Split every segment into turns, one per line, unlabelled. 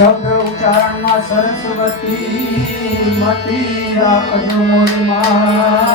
શબ્દ ઉચ્ચારણમાં સરસ્વતી મતી રાખજો મોરમાં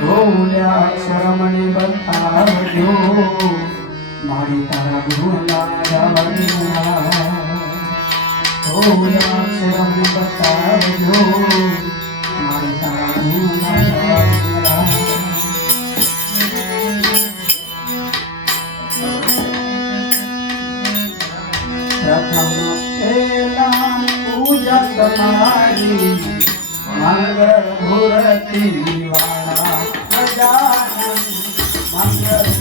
બોલ્યા શરમણે બતાવજો મારી તારા ગુરુના બોલ્યા શરમણે બતાવજો મારી તારા ગુરુના શિવાણા ગજાનન મંગલ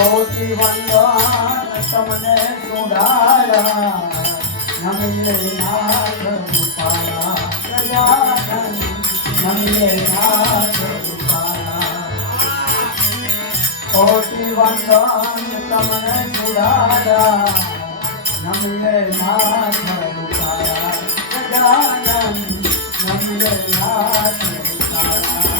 જીવનવાન તમને સુધારા નમીએ નાથ રૂપાલા પ્રજાન નમીએ નાથ રૂપાલા કોટી વંદન તમને સુધારા નમીએ નાથ રૂપાલા પ્રજાન નમીએ નાથ રૂપાલા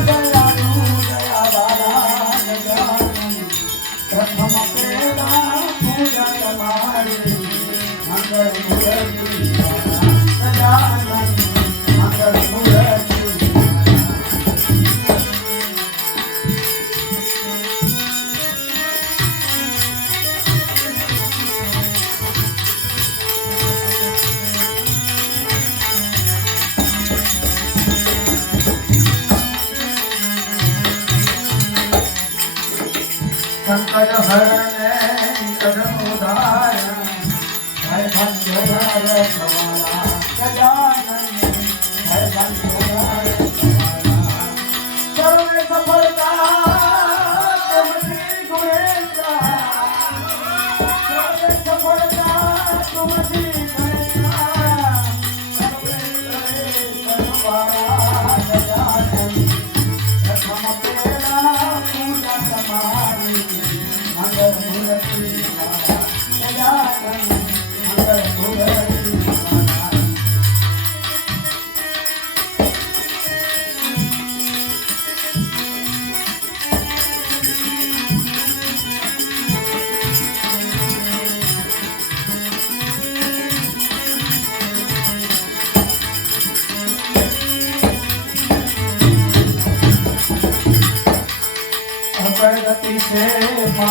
સંકટ હરણે કદમ ઉધારણ ભય ભંગ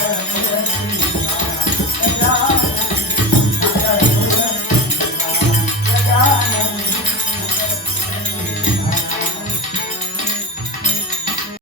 Yeah.